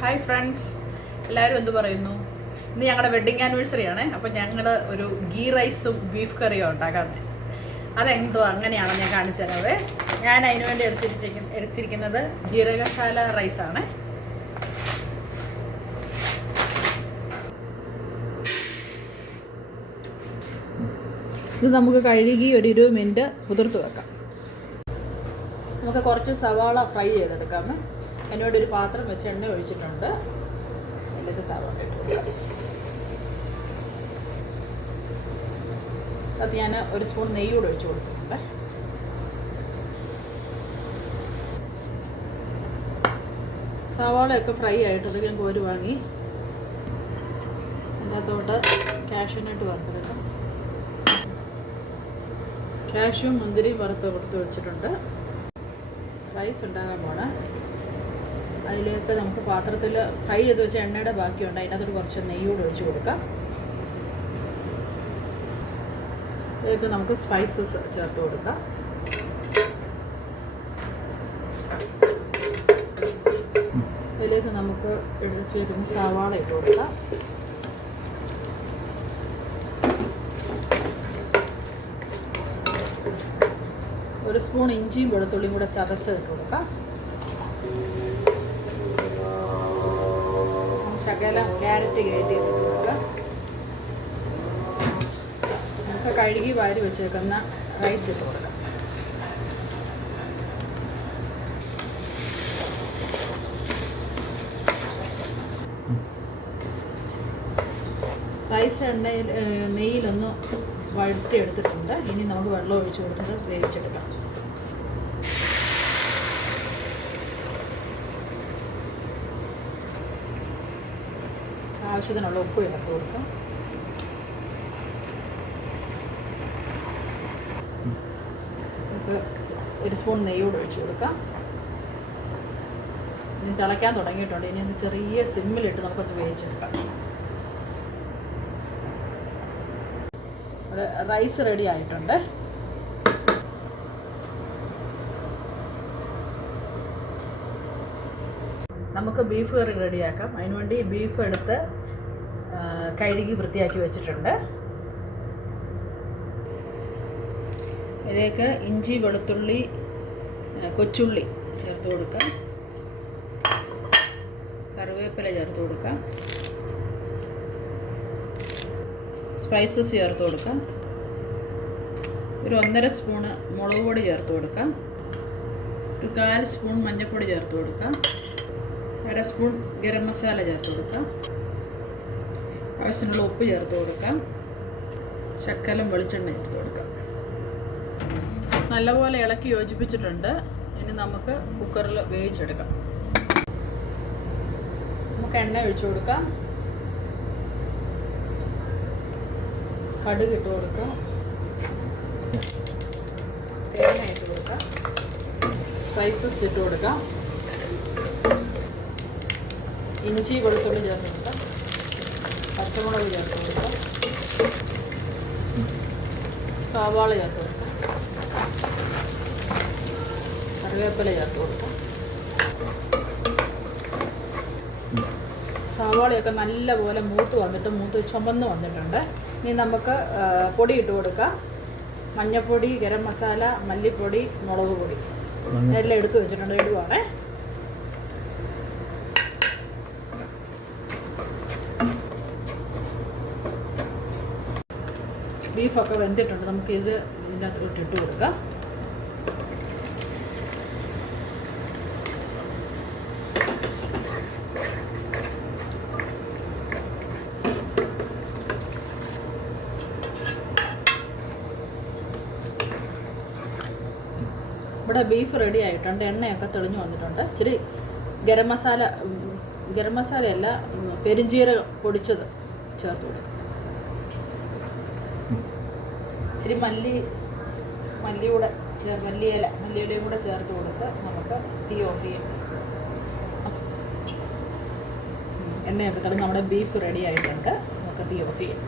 Hi friends, എല്ലാവരും എന്ത് പറയുന്നു? ഇന്ന് ഞങ്ങളുടെ വെഡ്ഡിങ് ആനിവേഴ്സറി ആണ്. അപ്പോൾ ഞങ്ങൾ ഒരു ഗീ റൈസും ബീഫ് കറിയും ഉണ്ടാക്കുന്നത്. അതെന്തോ അങ്ങനെയാണെന്ന് ഞാൻ കാണിച്ചു തരാവേ. ഞാൻ അതിനു വേണ്ടി എടുത്തിരിക്കുന്നത് ജീരകശാല റൈസാണ്. ഇത് നമുക്ക് കഴുകി ഒരു 20 മിനിറ്റ് കുതിർത്ത് വെക്കാം. നമുക്ക് കുറച്ച് സവാള ഫ്രൈ ചെയ്തെടുക്കാമേ. അതിനോട് ഒരു പാത്രം വെച്ച് എണ്ണ ഒഴിച്ചിട്ടുണ്ട്. അതിലേക്ക് സവാള ഇട്ട് കൊടുക്കാം. അത് ഞാൻ ഒരു സ്പൂൺ നെയ്യ് കൂടെ ഒഴിച്ച് കൊടുത്തിട്ടുണ്ട്. സവാളയൊക്കെ ഫ്രൈ ആയിട്ട് ഞാൻ കോരി വാങ്ങി അതിനകത്തോട്ട് കാഷ്യൂനട്ട് വറുത്തെടുക്കാം. കാഷ്യൂം മുന്തിരിയും വറുത്ത് കൊടുത്ത് വെച്ചിട്ടുണ്ട്. റൈസ് ഉണ്ടാകാൻ പോണേ. അതിലേക്ക് നമുക്ക് പാത്രത്തിൽ ഫ്രൈ ചെയ്ത് വെച്ച എണ്ണയുടെ ബാക്കിയുണ്ട്. അതിനകത്തോട്ട് കുറച്ച് നെയ്യ് കൂടെ ഒഴിച്ച് കൊടുക്കാം. ഇതിലേക്ക് നമുക്ക് സ്പൈസസ് ചേർത്ത് കൊടുക്കാം. അതിലേക്ക് നമുക്ക് എടുത്ത് വെക്കുന്ന സവാള ഇട്ട് കൊടുക്കാം. ഒരു സ്പൂൺ ഇഞ്ചിയും വെളുത്തുള്ളിയും കൂടെ ചതച്ചിട്ട് കൊടുക്കാം. ശകലം ക്യാരറ്റ് ഗ്രേറ്റ് ചെയ്തിട്ട് കൊടുക്കുക. നമുക്ക് കഴുകി വാരി വെച്ചേക്കുന്ന റൈസ് ഇട്ട് കൊടുക്കാം. റൈസ് നെയ്യിലൊന്ന് വഴറ്റിയെടുത്തിട്ടുണ്ട്. ഇനി നമുക്ക് വെള്ളം ഒഴിച്ച് കൊടുത്ത് വേവിച്ചെടുക്കാം. ആവശ്യത്തിനുള്ള ഉപ്പ് ചേർത്ത് കൊടുക്കാം. നമുക്ക് ഒരു സ്പൂൺ നെയ്യോട് ഒഴിച്ച് കൊടുക്കാം. ഇനി തിളയ്ക്കാൻ തുടങ്ങിയിട്ടുണ്ട്. ഇനി ഒന്ന് ചെറിയ സിമ്മിലിട്ട് നമുക്കൊന്ന് വേവിച്ചെടുക്കാം. റൈസ് റെഡി ആയിട്ടുണ്ട്. നമുക്ക് ബീഫ് കറി റെഡിയാക്കാം. അതിനുവേണ്ടി ബീഫ് എടുത്ത് കഴുകി വൃത്തിയാക്കി വെച്ചിട്ടുണ്ട്. ഇതിലേക്ക് ഇഞ്ചി, വെളുത്തുള്ളി, കൊച്ചുള്ളി ചേർത്ത് കൊടുക്കാം. കറിവേപ്പില ചേർത്ത് കൊടുക്കാം. സ്പൈസസ് ചേർത്ത് കൊടുക്കാം. ഒരു 1.5 സ്പൂണ് മുളക് പൊടി ചേർത്ത് കൊടുക്കാം. ഒരു 1/4 സ്പൂൺ മഞ്ഞൾപ്പൊടി ചേർത്ത് കൊടുക്കാം. 1/2 സ്പൂൺ ഗരം മസാല ചേർത്ത് കൊടുക്കാം. ആവശ്യത്തിനുള്ള ഉപ്പ് ചേർത്ത് കൊടുക്കാം. ശകലം വെളിച്ചെണ്ണ ചേർത്ത് കൊടുക്കാം. നല്ലപോലെ ഇളക്കി യോജിപ്പിച്ചിട്ടുണ്ട്. ഇനി നമുക്ക് കുക്കറിൽ വേവിച്ചെടുക്കാം. നമുക്ക് എണ്ണ ഒഴിച്ചു കൊടുക്കാം. കടുക് ഇട്ട് കൊടുക്കാം. തേങ്ങ ഇട്ട് കൊടുക്കാം. സ്പൈസസ് ഇട്ട് കൊടുക്കാം. ഇഞ്ചി, വെളുത്തുള്ളി ചേർത്ത് കൊടുക്കാം. പച്ചമുളക് ചേർത്ത് കൊടുക്കാം. സവാള ചേർത്ത് കൊടുക്കാം. കറിവേപ്പില ചേർത്ത് കൊടുക്കാം. സവാളയൊക്കെ നല്ലപോലെ മൂത്ത് ചുമന്ന് വന്നിട്ടുണ്ട്. ഇനി നമുക്ക് പൊടി ഇട്ട് കൊടുക്കാം. മഞ്ഞൾപ്പൊടി, ഗരം മസാല, മല്ലിപ്പൊടി, മുളക് പൊടി എല്ലാം എടുത്ത് വെച്ചിട്ടുണ്ട്. ഇടുവാണേ. ബീഫൊക്കെ വെന്തിട്ടുണ്ട്. നമുക്കിത് ഇതിനകത്ത് ഇട്ട് കൊടുക്കാം. ഇവിടെ ബീഫ് റെഡി ആയിട്ടുണ്ട്. എണ്ണയൊക്കെ തെളിഞ്ഞു വന്നിട്ടുണ്ട്. ഇച്ചിരി ഗരം മസാലയല്ല, പെരുംജീരകം പൊടിച്ചത് ചേർത്ത് കൊടുക്കും. ഇച്ചിരി മല്ലിയിലയും കൂടെ ചേർത്ത് കൊടുത്ത് നമുക്ക് തീ ഓഫ് ചെയ്യാം. എണ്ണയൊക്കെ തെളിഞ്ഞ് നമ്മുടെ ബീഫ് റെഡി ആയിട്ടുണ്ട്. നമുക്ക് തീ ഓഫ് ചെയ്യാം.